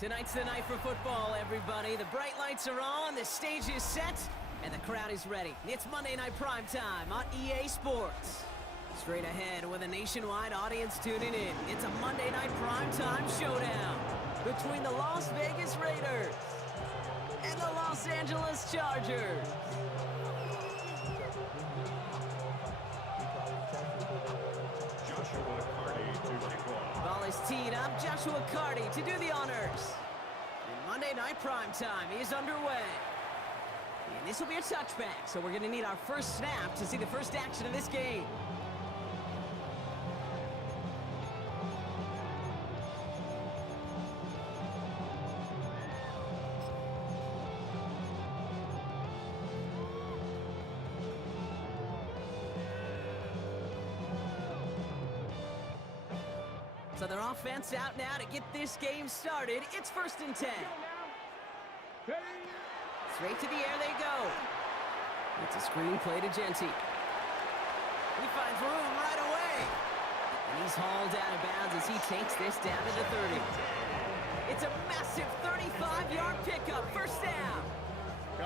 Tonight's the night for football, everybody. The bright lights are on, the stage is set, and the crowd is ready. It's Monday Night Primetime on EA Sports. Straight ahead with a nationwide audience tuning in, it's a Monday Night Primetime showdown between the Las Vegas Raiders and the Los Angeles Chargers. Ball is teed up. Joshua Carty to do the honors. And Monday Night Primetime is underway. And this will be a touchback, so we're going to need our first snap to see the first action of this game. So their offense out now to get this game started. It's 1st and 10. Straight to the air they go. It's a screen play to Genty. He finds room right away. And he's hauled out of bounds as he takes this down to the 30. It's a massive 35-yard pickup. First down.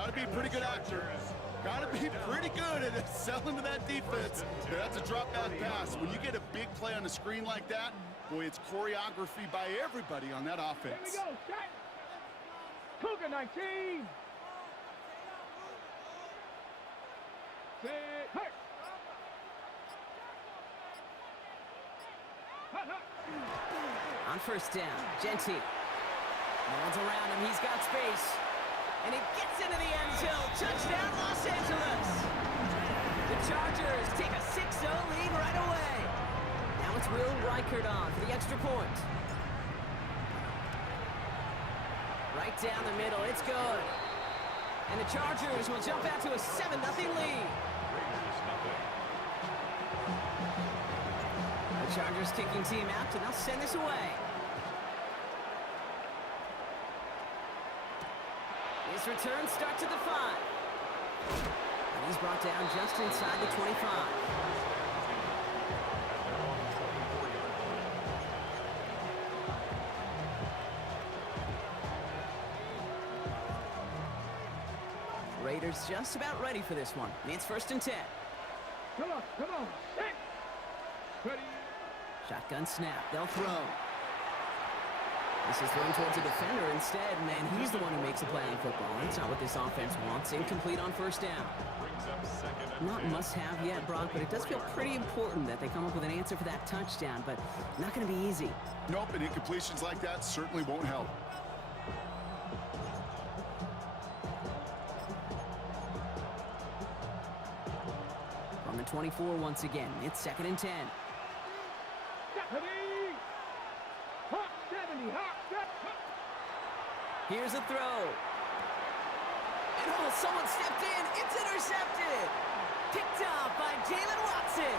Got to be a pretty good actor. Got to be pretty good at selling to that defense. That's a drop back pass. When you get a big play on the screen like that, boy, it's choreography by everybody on that offense. Here we go, set. Cougar 19. Set, hurt. On first down, Genty. No one's around him. He's got space. And he gets into the end zone. Touchdown, Los Angeles. The Chargers take a 6-0 lead right away. Now it's Will Reichert on for the extra point. Right down the middle. It's good. And the Chargers will jump out to a 7-0 lead. The Chargers kicking team out, and they'll send this away. His return starts at the 5. And he's brought down just inside the 25. Raiders just about ready for this one. It's 1st and 10. Come on, set. Ready. Shotgun snap. They'll throw. This is thrown towards a defender instead, and he's the one who makes a play on football. That's not what this offense wants. Incomplete on first down. Not must-have yet, Brock, but it does feel pretty important that they come up with an answer for that touchdown, but not going to be easy. Nope, and incompletions like that certainly won't help. On the 24 once again, it's 2nd and 10. Here's a throw. And someone stepped in. It's intercepted. Picked off by Jalen Watson.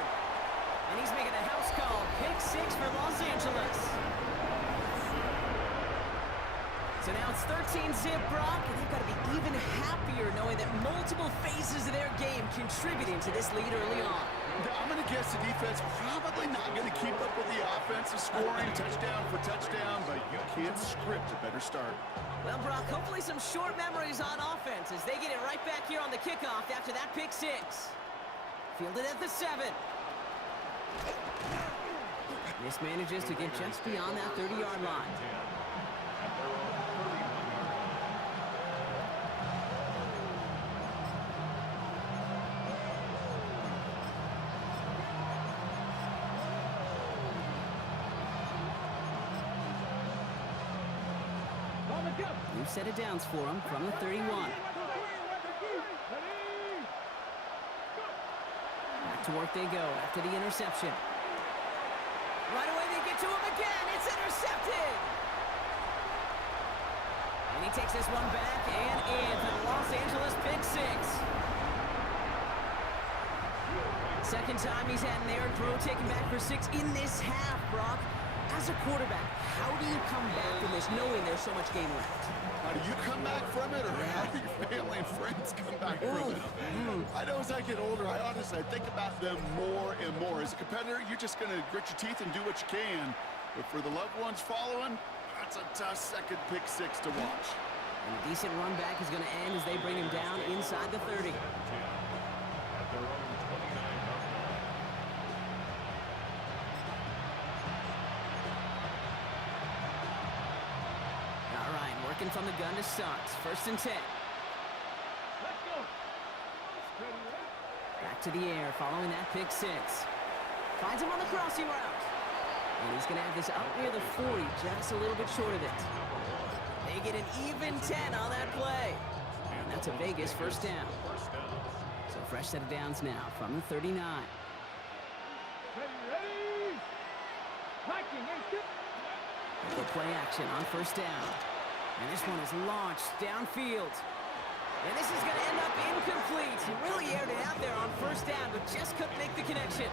And he's making a house call. Pick 6 for Los Angeles. So now it's 13-zip, Brock, and they've got to be even happier knowing that multiple phases of their game contributing to this lead early on. I'm going to guess the defense probably not going to keep up with the offensive scoring touchdown for touchdown, but you can't script a better start. Well, Brock, hopefully some short memories on offense as they get it right back here on the kickoff after that pick 6. Fielded at the 7. This manages to get just beyond that 30-yard line. New set of downs for him from the 31. Back to work they go after the interception. Right away they get to him again. It's intercepted. And he takes this one back and in for the Los Angeles pick 6. Second time he's had an air throw taken back for 6 in this half, Brock. As a quarterback, how do you come back from this knowing there's so much game left? How do you come back from it, or how do your family and friends come back from it? I know as I get older, I honestly think about them more and more. As a competitor, you're just going to grit your teeth and do what you can. But for the loved ones following, that's a tough second pick 6 to watch. And a decent run back is going to end as they bring him down inside the 30. Working from the gun to start. 1st and 10. Let's go. Back to the air following that pick 6. Finds him on the crossing route. And he's going to have this out near the 40, just a little bit short of it. They get an even 10 on that play. And that's a Vegas 1st down. So fresh set of downs now from the 39. Ready. Viking, The play action on 1st down. And this one is launched downfield. And this is going to end up incomplete. He really aired it out there on 1st down, but just couldn't make the connection.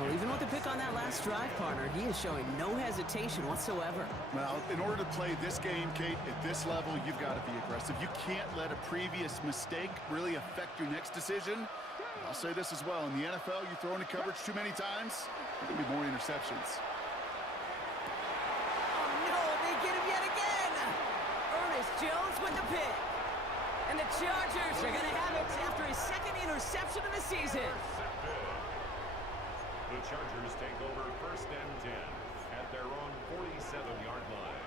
Well, even with the pick on that last drive, partner, he is showing no hesitation whatsoever. Well, in order to play this game, Kate, at this level, you've got to be aggressive. You can't let a previous mistake really affect your next decision. I'll say this as well. In the NFL, you throw into coverage too many times, there will be more interceptions. Oh, no, they get him yet again. Ernest Jones with the pick. And the Chargers are going to have it after his second interception of the season. The Chargers take over 1st and 10 at their own 47-yard line.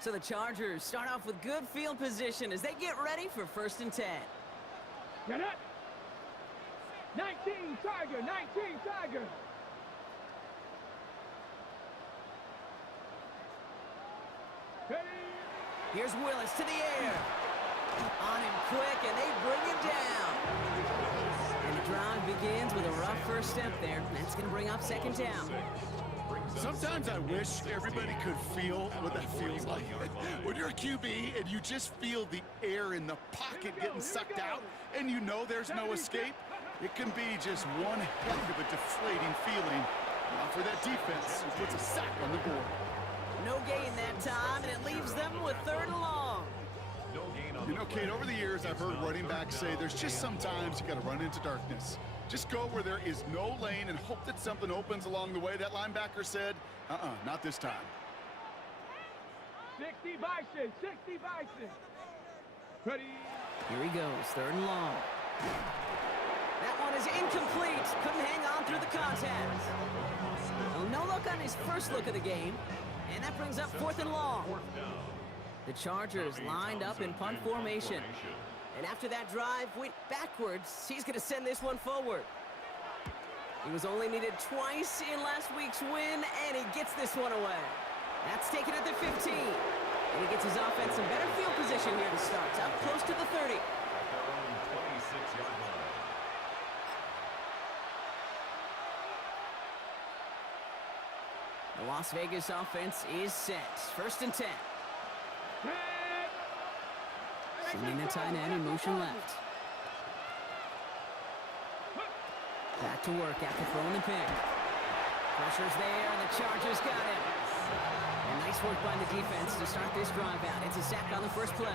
So the Chargers start off with good field position as they get ready for 1st and 10. Get it. 19 Tiger, 19 Tiger. Ready. Here's Willis to the air. On him quick, and they bring him down. And the drive begins with a rough first step there. That's going to bring up 2nd down. Sometimes I wish everybody could feel what that feels like. When you're a QB and you just feel the air in the pocket getting sucked out and you know there's no escape, it can be just one heck of a deflating feeling for that defense who puts a sack on the board. No gain that time, and it leaves them with 3rd and long. You know, Kate, over the years I've heard running backs say there's just sometimes you got to run into darkness. Just go where there is no lane and hope that something opens along the way. That linebacker said, not this time. 60 Bison, 60 Bison. Ready. Here he goes, 3rd and long. That one is incomplete. Couldn't hang on through the contact. Well, no look on his first look of the game. And that brings up 4th and long. The Chargers lined up in punt formation. And after that drive went backwards, he's going to send this one forward. He was only needed twice in last week's win, and he gets this one away. That's taken at the 15. And he gets his offense in better field position here to start. Up close to the 30. At their own 26-yard line. The Las Vegas offense is set. 1st and 10. Sending the tight end in motion left. Back to work after throwing the pick. Pressure's there, and the Chargers got him. And nice work by the defense to start this drive out. It's a sack on the first play.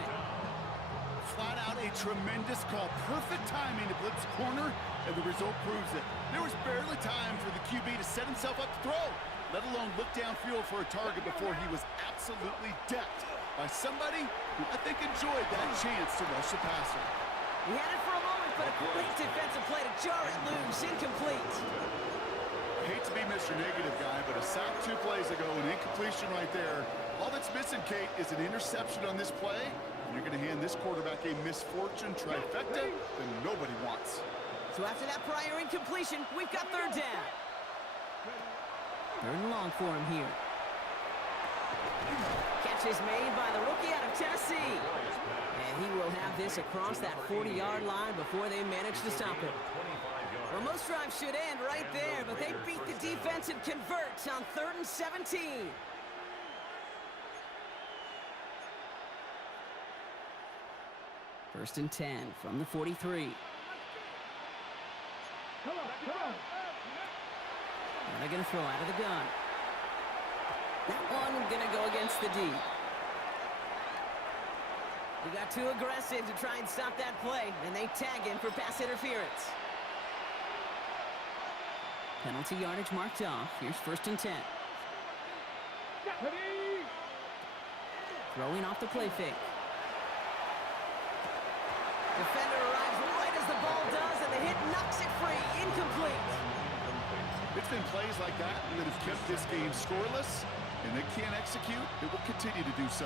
Flat out a tremendous call. Perfect timing to blitz corner, and the result proves it. There was barely time for the QB to set himself up to throw, let alone look downfield for a target before he was absolutely decked by somebody who I think enjoyed that chance to rush the passer. He had it for a moment, but a great defensive play to jar it loose. Incomplete. I hate to be Mr. Negative guy, but a sack 2 plays ago, an incompletion right there. All that's missing, Kate, is an interception on this play, and you're going to hand this quarterback a misfortune trifecta that nobody wants. So after that prior incompletion, we've got 3rd down. 3rd and long for him here. Catch is made by the rookie out of Tennessee. And he will have this across that 40-yard line before they manage to stop him. Well, most drives should end right there, but they beat the defense and convert on 3rd and 17. First and 10 from the 43. Come on, come on. Now they're going to throw out of the gun. That one going to go against the D. He got too aggressive to try and stop that play, and they tag him for pass interference. Penalty yardage marked off. Here's 1st and 10. Ready. Throwing off the play fake. Defender arrives right as the ball does, and the hit knocks it free. Incomplete. It's been plays like that that have kept this game scoreless, and they can't execute. It will continue to do so.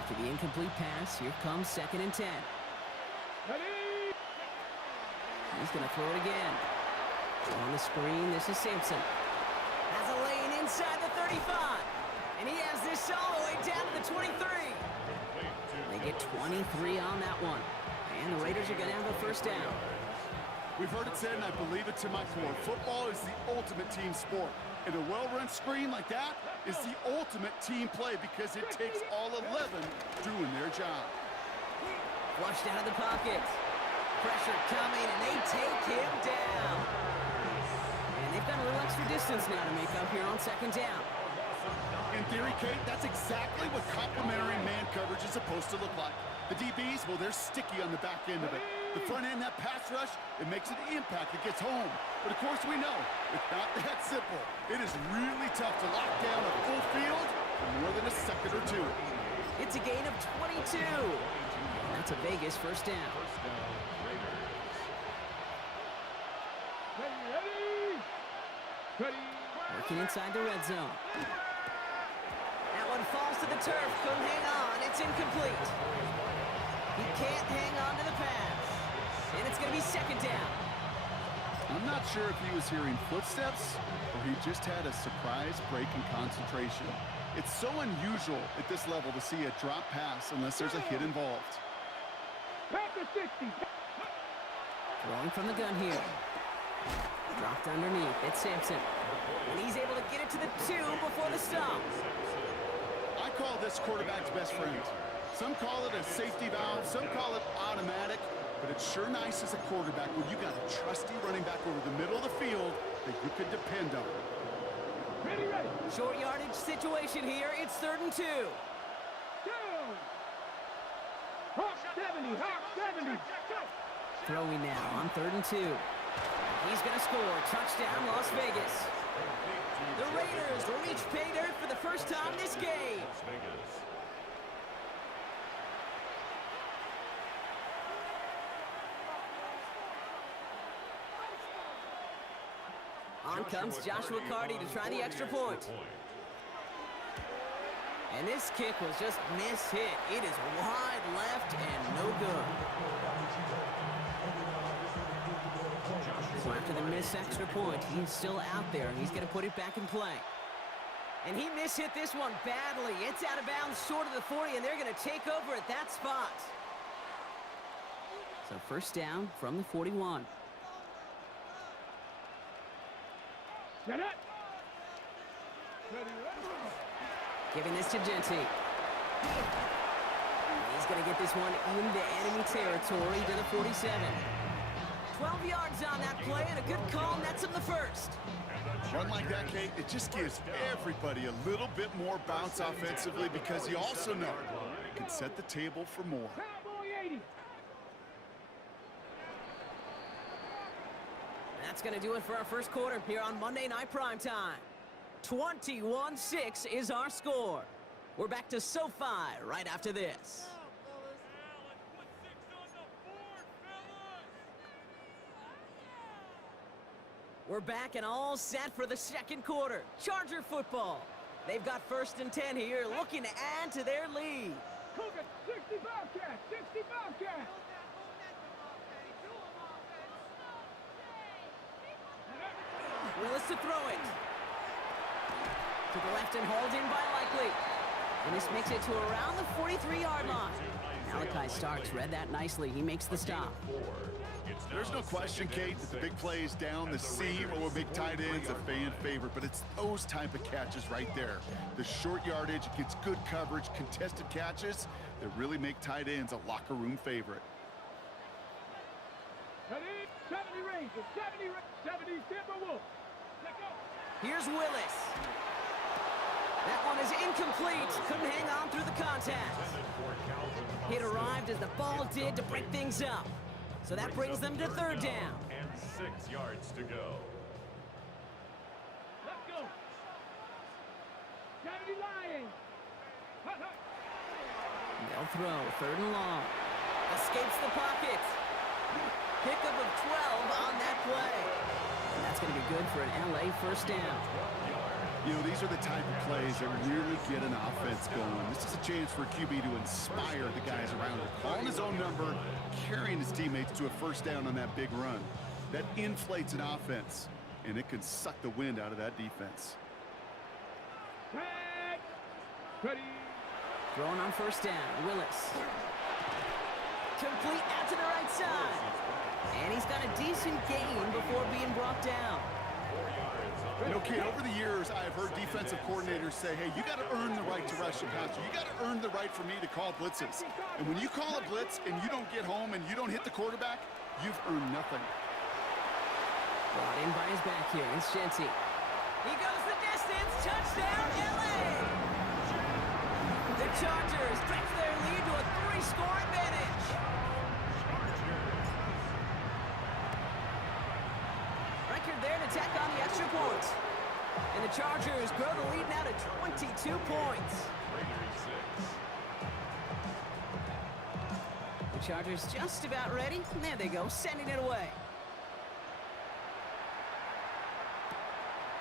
After the incomplete pass, here comes 2nd and 10. Ready. He's going to throw it again. On the screen, this is Simpson. Has a lane inside the 35. And he has this all the way down to the 23. They get 23 on that one. And the Raiders are going to have a 1st down. We've heard it said, and I believe it to my core, football is the ultimate team sport. And a well-run screen like that is the ultimate team play because it takes all 11 doing their job. Flushed out of the pocket. Pressure coming, and they take him down. And they've got a little extra distance now to make up here on 2nd down. In theory, Kate, that's exactly what complementary man coverage is supposed to look like. The DBs, well, they're sticky on the back end of it. The front end, that pass rush, it makes an impact. It gets home. But, of course, we know it's not that simple. It is really tough to lock down a full field for more than a second or two. It's a gain of 22. That's a Vegas first down. Ready. Working inside the red zone. That one falls to the turf. Couldn't hang on. It's incomplete. He can't hang on to the pass. And it's going to be second down. I'm not sure if he was hearing footsteps or he just had a surprise break in concentration. It's so unusual at this level to see a drop pass unless there's a hit involved. Back to 60. Throwing from the gun here. Dropped underneath. It's Sampson. And he's able to get it to the 2 before the stop. I call this quarterback's best friend. Some call it a safety valve, some call it automatic, but it's sure nice as a quarterback when you got a trusty running back over the middle of the field that you can depend on. Ready. Short yardage situation here. It's 3rd and 2. Go. Hawk 70. Hawk 70. Go. Throwing now on 3rd and 2. He's going to score. Touchdown, Las Vegas. The Raiders reach pay dirt for the first time this game. On comes Joshua Carty to try the extra point. And this kick was just mishit. It is wide left and no good. So after the missed extra point, he's still out there, and he's going to put it back in play. And he mishit this one badly. It's out of bounds short of the 40, and they're going to take over at that spot. So first down from the 41. Set it. Ready. Giving this to Genty. He's going to get this one into enemy territory to the 47. 12 yards on that play, and a good call nets him the first. Run like that, Kate, it just gives everybody a little bit more bounce offensively because you also know it can set the table for more. Cowboy 80. That's going to do it for our first quarter here on Monday Night Primetime. 21-6 is our score. We're back to SoFi right after this. We're back and all set for the second quarter. Charger football. They've got 1st and 10 here, looking to add to their lead. Cougar 65 cat. 65 cat. Willis to throw it. To the left and hauled in by Likely. And this makes it to around the 43-yard line. Malachi Starks read that nicely. He makes the stop. There's no question, Kate, that the big plays down the seam or big tight ends a fan favorite, but it's those type of catches right there. The short yardage, gets good coverage, contested catches that really make tight ends a locker room favorite. Ready. 70 Rangers. 70 Timberwolves. Let's go. Here's Willis. That one is incomplete. Couldn't hang on through the contact. It arrived as the ball did to break things up. So that brings them to 3rd down. And 6 yards to go. Let's go. 70 Lions. Hut, hut. They'll throw 3rd and long. Escapes the pocket. Pickup of 12 on that play. And that's going to be good for an LA first down. You know, these are the type of plays that really get an offense going. This is a chance for a QB to inspire the guys around him. Calling his own number, carrying his teammates to a first down on that big run. That inflates an offense, and it can suck the wind out of that defense. Tag. Ready. Throwing on first down, Willis. Complete out to the right side. And he's got a decent gain before being brought down. You know, Kate, over the years, I've heard defensive coordinators say, hey, you got to earn the right to rush the passer. You got to earn the right for me to call blitzes. And when you call a blitz and you don't get home and you don't hit the quarterback, you've earned nothing. Brought in by his back here. It's Genty. He goes the distance. Touchdown, LA! The Chargers stretch their lead to a 3-score advantage. there to tack on the extra point. And the Chargers grow the lead now to 22 points. Raiders 6. The Chargers just about ready. There they go, sending it away.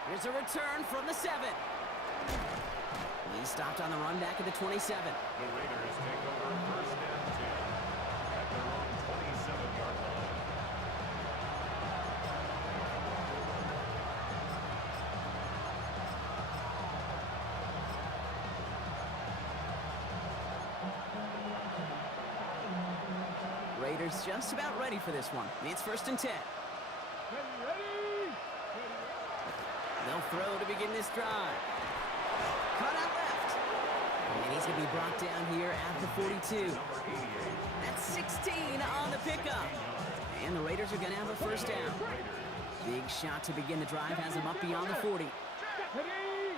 Here's a return from the 7. He stopped on the run back at the 27. The Raiders take over first and 10 at their own 27-yard line. Raiders just about ready for this one. It's first and 10. Ready? They'll throw to begin this drive. Cut out left. And he's going to be brought down here at the 42. That's 16 on the pickup. And the Raiders are going to have a first down. Big shot to begin the drive has him up beyond the 40. Ready?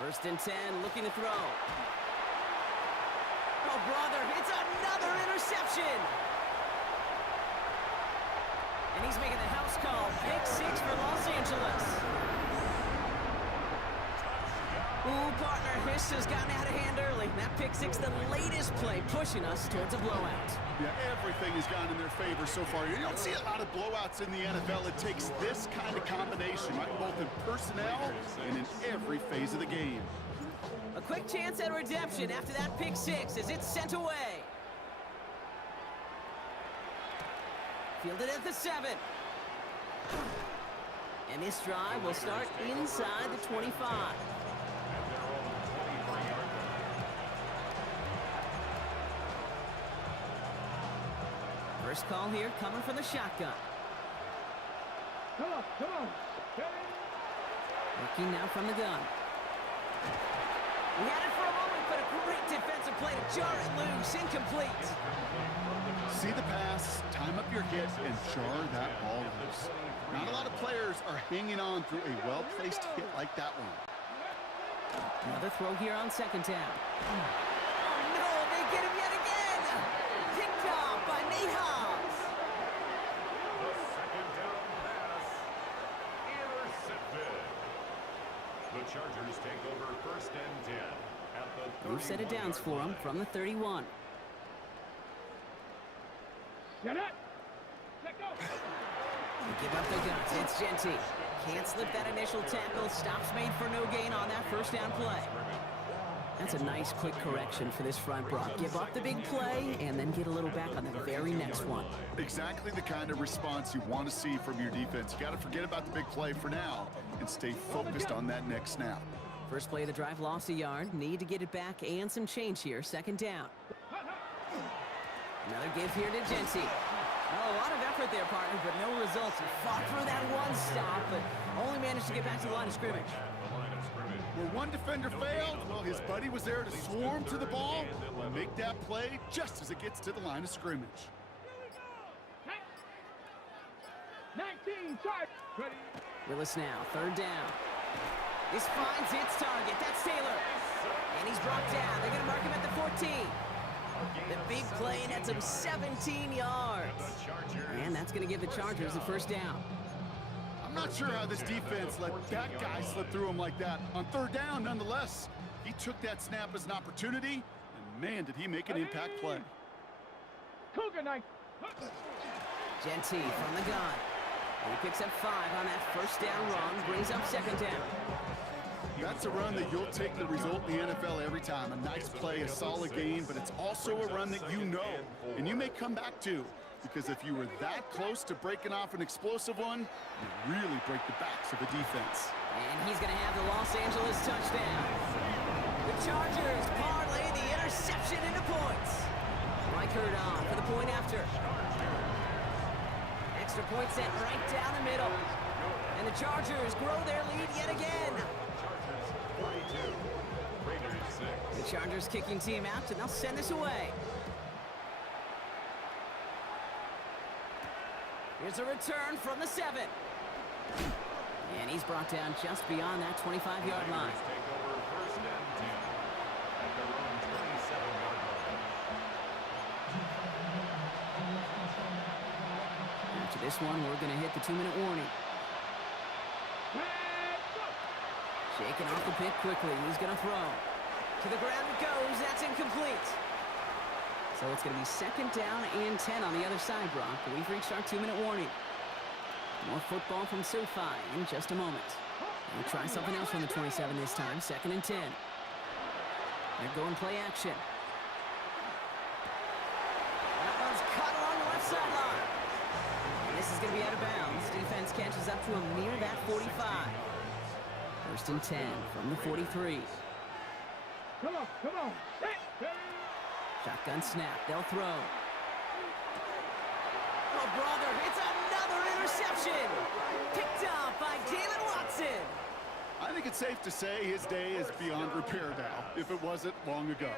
First and 10, looking to throw. Oh, brother, it's another interception. And he's making the house call. Pick 6 for Los Angeles. Ooh, partner, this has gotten out of hand early. That pick 6, the latest play, pushing us towards a blowout. Yeah, everything has gone in their favor so far. You don't see a lot of blowouts in the NFL. It takes this kind of combination, right? Both in personnel and in every phase of the game. A quick chance at redemption after that pick 6 as it's sent away. Fielded at the 7. And this drive will start inside the 25. At their own 23-yard line. First call here coming from the shotgun. Come on. Ready? Working now from the gun. He had it for a moment, but a great defensive play to jar it loose. Incomplete. See the pass, time up your hit, and jar that ball loose. Not a lot of players are hanging on through a well-placed hit like that one. Another throw here on second down. Oh, no, they get him yet again. Picked off by Nate Hobbs. The second down pass intercepted. The Chargers take over first and 10 at the New set of downs for him from the 31. Get it. Let go. Give up the guts. It's Genty. Can't slip that initial tackle. Stops made for no gain on that first down play. That's a nice quick correction for this front, Brock. Give up the big play and then get a little back on the very next one. Exactly the kind of response you want to see from your defense. You got to forget about the big play for now and stay focused on that next snap. First play of the drive lost a yard. Need to get it back and some change here. Second down. Another give here to Genty. Oh, a lot of effort there, partner, but no results. He fought through that one stop, but only managed to get back to the line of scrimmage. Where one defender failed, well, his buddy was there to swarm to the ball and make that play just as it gets to the line of scrimmage. 19, charge. Ready? Willis now, third down. This finds its target. That's Taylor. And he's brought down. They're going to mark him at the 14. The big play, and that's him 17 yards. And that's going to give the Chargers the first down. I'm not sure how this defense let that guy slip through him like that. On third down, nonetheless, he took that snap as an opportunity, and man, did he make an impact play. Cougar night. Genty from the gun. And he picks up 5 on that first down run, brings up second down. That's a run that you'll take the result in the NFL every time. A nice play, a solid game, but it's also a run that you know, and you may come back to, because if you were that close to breaking off an explosive one, you really break the backs of the defense. And he's going to have the Los Angeles touchdown. The Chargers parlay the interception into points. Reichert on for the point after. Extra point set right down the middle. And the Chargers grow their lead yet again. The Chargers kicking team out, and they'll send this away. Here's a return from the 7. And he's brought down just beyond that 25-yard line. Take over first and 10 at their own 27-yard line. After this one, we're going to hit the 2-minute warning. Shaking off the pick quickly. He's going to throw. To the ground it goes. That's incomplete. So it's going to be 2nd down and 10 on the other side, Brock. We've reached our 2-minute warning. More football from SoFi in just a moment. We'll try something else from the 27 this time. 2nd and 10. They're going play action. That one's cut along the left sideline. This is going to be out of bounds. Defense catches up to him near that 45. 1st and 10 from the 43. Come on. Shotgun snap. They'll throw. Oh, brother, it's another interception. Picked off by Jalen Watson. I think it's safe to say his day is beyond repair now, if it wasn't long ago.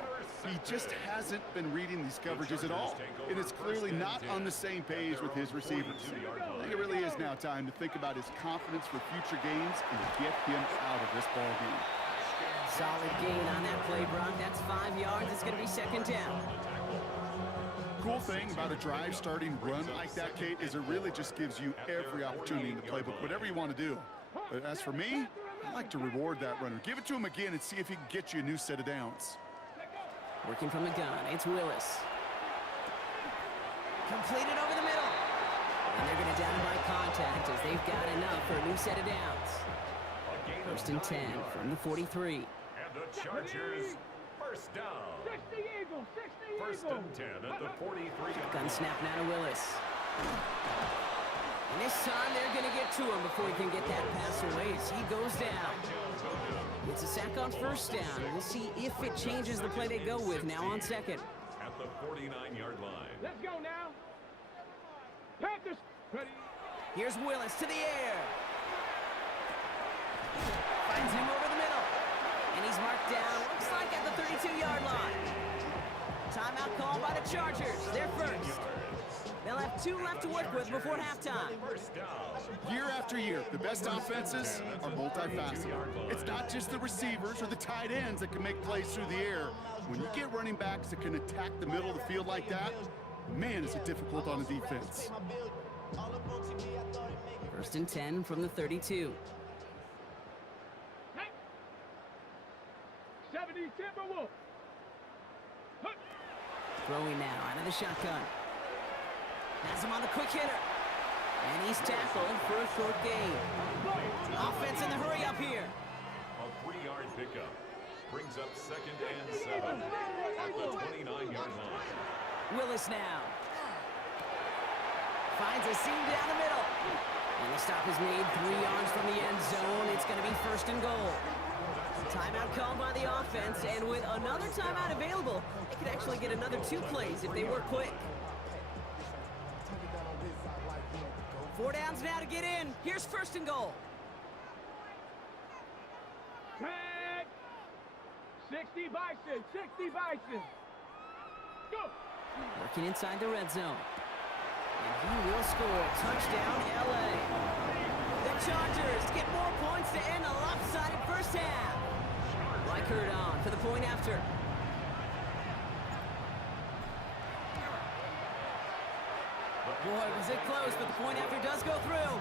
He just hasn't been reading these coverages at all, and is clearly not on the same page with his receivers. I think it really is now time to think about his confidence for future games and get him out of this ball game. Solid gain on that play, Brock. That's 5 yards. It's going to be 2nd down. Cool thing about a drive starting run like that, Kate, is it really just gives you every opportunity in the playbook, whatever you want to do. But as for me, I like to reward that runner. Give it to him again and see if he can get you a new set of downs. Working from the gun, it's Willis. Completed over the middle. And they're going to down by contact as they've got enough for a new set of downs. 1st and 10 from the 43. And the Chargers, 1st down. 60 Eagles, 60 Eagles. 1st and 10 at the 43. Gun snap now to Willis. And this time they're going to get to him before he can get that pass away as he goes down. It's a sack on 1st down. We'll see if it changes the play they go with now on 2nd. At the 49-yard line. Let's go now. Panthers, ready. Here's Willis to the air. Finds him over the middle. And he's marked down, looks like at the 32-yard line. Timeout called by the Chargers. They're first. They'll have 2 left to work with before halftime. Year after year, the best offenses are multifaceted. It's not just the receivers or the tight ends that can make plays through the air. When you get running backs that can attack the middle of the field like that, man, is it difficult on the defense. 1st and 10 from the 32. 70 Timberwolves. Throwing now out of the shotgun. Has him on the quick hitter. And he's tackled for a short gain. Offense in the hurry up here. A 3-yard pickup brings up 2nd and 7 at the 29-yard line. Willis now. Finds a seam down the middle. And the stop is made 3 yards from the end zone. It's going to be 1st and goal. Timeout called by the offense, and with another timeout available, they could actually get another 2 plays if they work quick. 4 downs now to get in. Here's 1st and goal. Tag. 60 Bison, 60 Bison. Go. Working inside the red zone. And he will score. Touchdown, LA. The Chargers get more points to end a lopsided first half. Reichert on for the point after. Boy, was it close, but the point after does go through.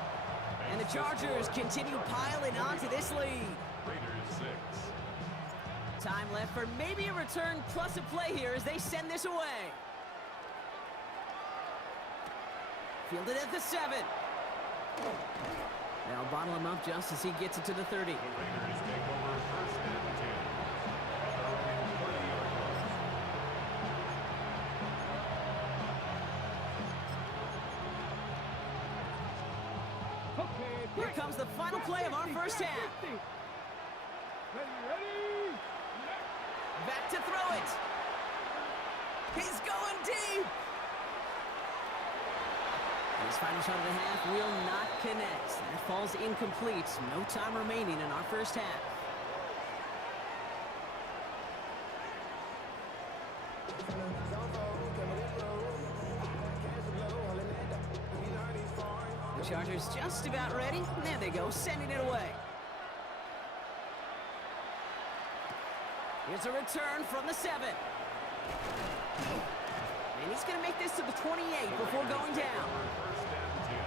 And the Chargers continue piling onto this lead. Raiders 6. Time left for maybe a return plus a play here as they send this away. Fielded at the 7. They'll bottle him up just as he gets it to the 30. The Raiders take over 1st and 10. Here comes the final play of our first half. Ready. Back to throw it. He's going deep. His final shot of the half will not connect. That falls incomplete. No time remaining in our first half. The Chargers just about ready. There they go, sending it away. Here's a return from the 7. And he's going to make this to the 28 before going down. 1st and 10.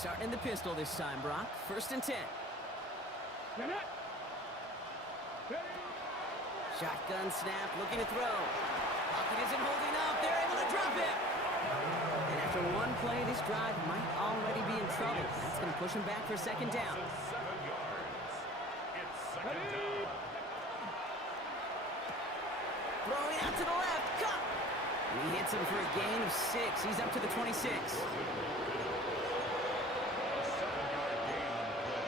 Starting in the pistol this time, Brock. 1st and 10. Get it. Ready. Shotgun snap, looking to throw. Pocket isn't holding up. They're able to drop it. And after one play, this drive might already be in trouble. That's going to push him back for 2nd down. 7 yards. It's 2nd down. Throwing out to the left. Cut. And he hits him for a gain of 6. He's up to the 26. 7-yard gain on the play.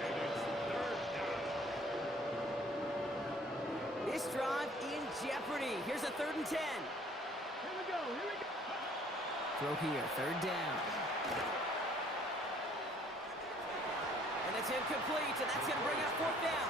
And it's 3rd down. This drive in jeopardy. Here's a 3rd and 10. Here we go. Here we go. Throw here, 3rd down. And it's incomplete, and that's going to bring up 4th down.